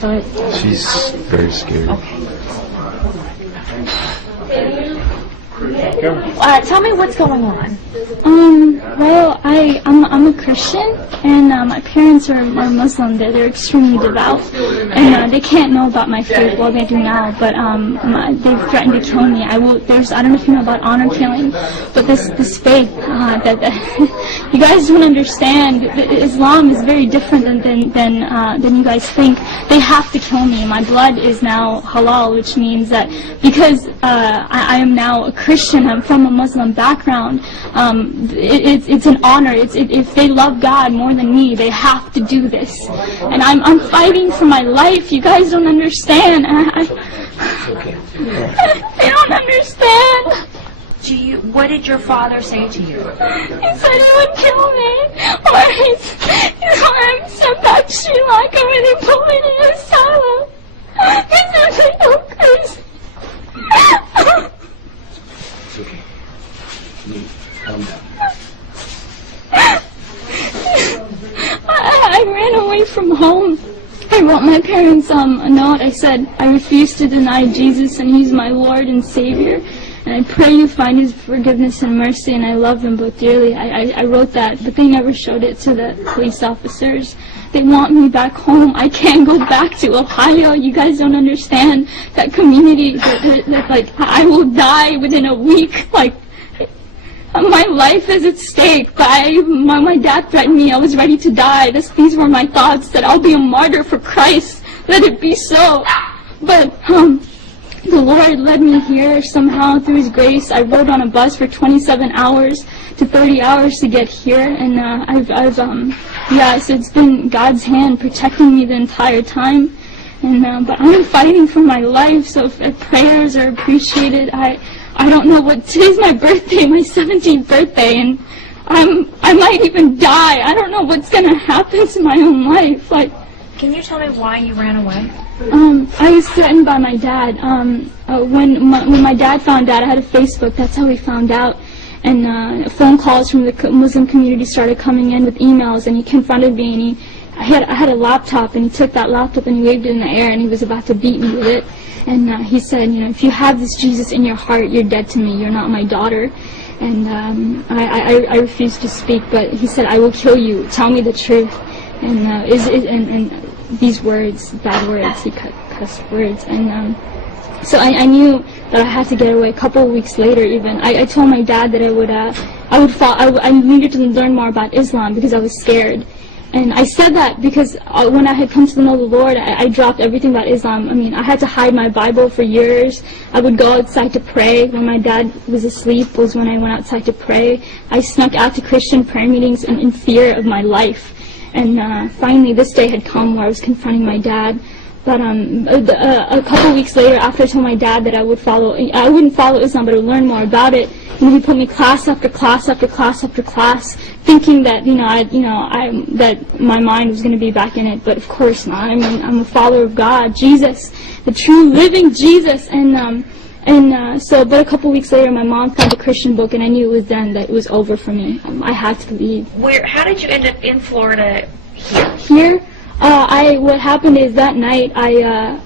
Why? She's very scared. Tell me what's going on. Well, I'm a Christian, and my parents are Muslim. They're extremely devout, and they can't know about my faith. Well, they do now, but they've threatened to kill me. I don't know if you know about honor killing, but this faith that you guys don't understand. Islam is very different than you guys think. They have to kill me. My blood is now halal, which means that because I am now a Christian, I'm from a Muslim background. It's an honor. If they love God more than me, they have to do this. And I'm fighting for my life. You guys don't understand. They don't understand. What did your father say to you? He said he would kill me, or I'm sent back to Sri Lanka where they put me in asylum. He said I'm crazy. It's okay. Calm down. I ran away from home. I wrote my parents a note. I said, I refuse to deny Jesus, and He's my Lord and Savior. And I pray you find His forgiveness and mercy, and I love them both dearly. I wrote that, but they never showed it to the police officers. They want me back home. I can't go back to Ohio. You guys don't understand that community. That like, I will die within a week. Like, my life is at stake. My dad threatened me. I was ready to die. These were my thoughts, that I'll be a martyr for Christ. Let it be so. But the Lord led me here somehow through His grace. I rode on a bus for 27 hours to 30 hours to get here, and so it's been God's hand protecting me the entire time. And but I'm fighting for my life, so if prayers are appreciated. I don't know what, today's my birthday, my 17th birthday, and I might even die. I don't know what's gonna happen to my own life. Like, can you tell me why you ran away? I was threatened by my dad. When my dad found out, I had a Facebook, that's how he found out. And phone calls from the Muslim community started coming in with emails, and he confronted me, and I had a laptop, and he took that laptop and he waved it in the air, and he was about to beat me with it. And he said, if you have this Jesus in your heart, you're dead to me. You're not my daughter. And I refused to speak, but he said, I will kill you. Tell me the truth. And these words, bad words, he cussed words. And so I knew that I had to get away. A couple of weeks later, even I told my dad that I needed to learn more about Islam because I was scared. And I said that because when I had come to know the Lord, I dropped everything about Islam. I mean, I had to hide my Bible for years. I would go outside to pray. When my dad was asleep was when I went outside to pray. I snuck out to Christian prayer meetings in fear of my life. And finally, this day had come where I was confronting my dad. But a couple weeks later, after I told my dad that I wouldn't follow Islam, but I would learn more about it, he put me class after class after class after class, thinking that that my mind was going to be back in it. But of course not. I mean, I'm a follower of God, Jesus, the true living Jesus. But a couple weeks later, my mom found a Christian book, and I knew it was then that it was over for me. I had to leave. How did you end up in Florida here? Here? What happened is that night I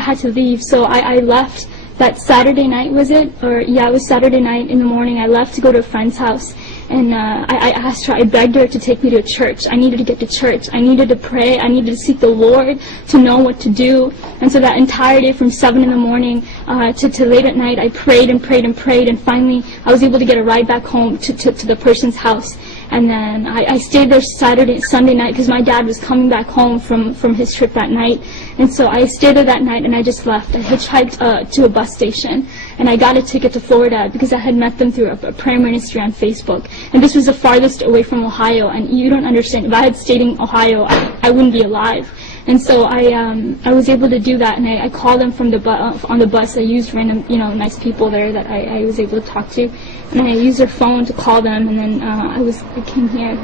had to leave, so I left that Saturday night, was it? It was Saturday night in the morning. I left to go to a friend's house, and I asked her, I begged her to take me to a church. I needed to get to church. I needed to pray. I needed to seek the Lord to know what to do. And so that entire day from 7 in the morning to late at night, I prayed and prayed and prayed, and finally I was able to get a ride back home to the person's house. And then I stayed there Sunday night, because my dad was coming back home from his trip that night. And so I stayed there that night, and I just left. I hitchhiked to a bus station, and I got a ticket to Florida because I had met them through a prayer ministry on Facebook. And this was the farthest away from Ohio, and you don't understand. If I had stayed in Ohio, I wouldn't be alive. And so I was able to do that, and I called them from on the bus. I used random, nice people there that I was able to talk to, and I used their phone to call them, and then I came here.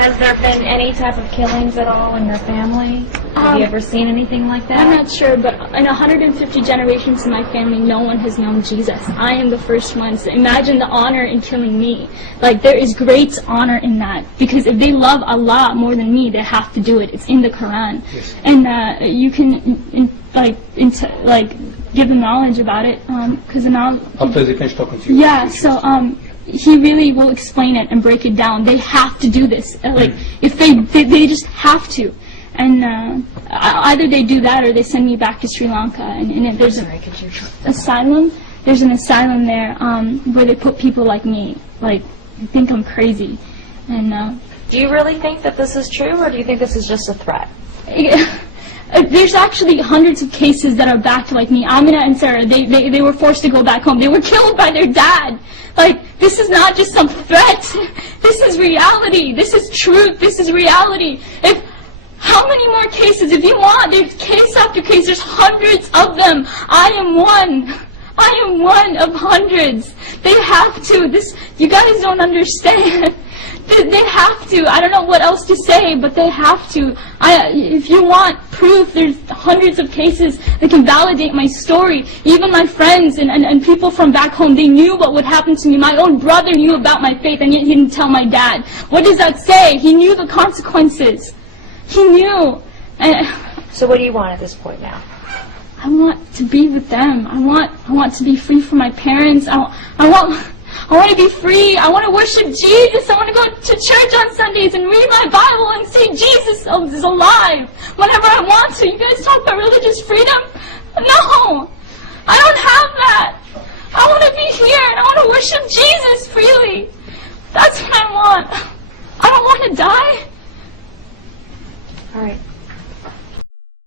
Has there been any type of killings at all in your family? Have you ever seen anything like that? I'm not sure, but in 150 generations in my family, no one has known Jesus. I am the first one. So imagine the honor in killing me. Like, there is great honor in that. Because if they love Allah more than me, they have to do it. It's in the Quran. Yes. And you can, give them knowledge about it. Because the knowledge... After they finish talking to you. Yeah, so, he really will explain it and break it down. They have to do this. If they just have to. And either they do that or they send me back to Sri Lanka. And there's an asylum. There's an asylum there where they put people like me. Like, I think I'm crazy. And Do you really think that this is true, or do you think this is just a threat? there's actually hundreds of cases that are backed like me. Amina and Sarah, they were forced to go back home. They were killed by their dad. Like, this is not just some threat. This is reality. This is truth. This is reality. How many more cases? If you want, there's case after case. There's hundreds of them. I am one. I am one of hundreds. They have to. You guys don't understand. They have to. I don't know what else to say, but they have to. If you want proof, there's hundreds of cases that can validate my story. Even my friends and people from back home, they knew what would happen to me. My own brother knew about my faith, and yet he didn't tell my dad. What does that say? He knew the consequences. He knew. So what do you want at this point now? I want to be with them. I want to be free from my parents. I want to be free. I want to worship Jesus. I want to go to church on Sundays and read my Bible and say Jesus is alive whenever I want to. You guys talk about religious freedom? No.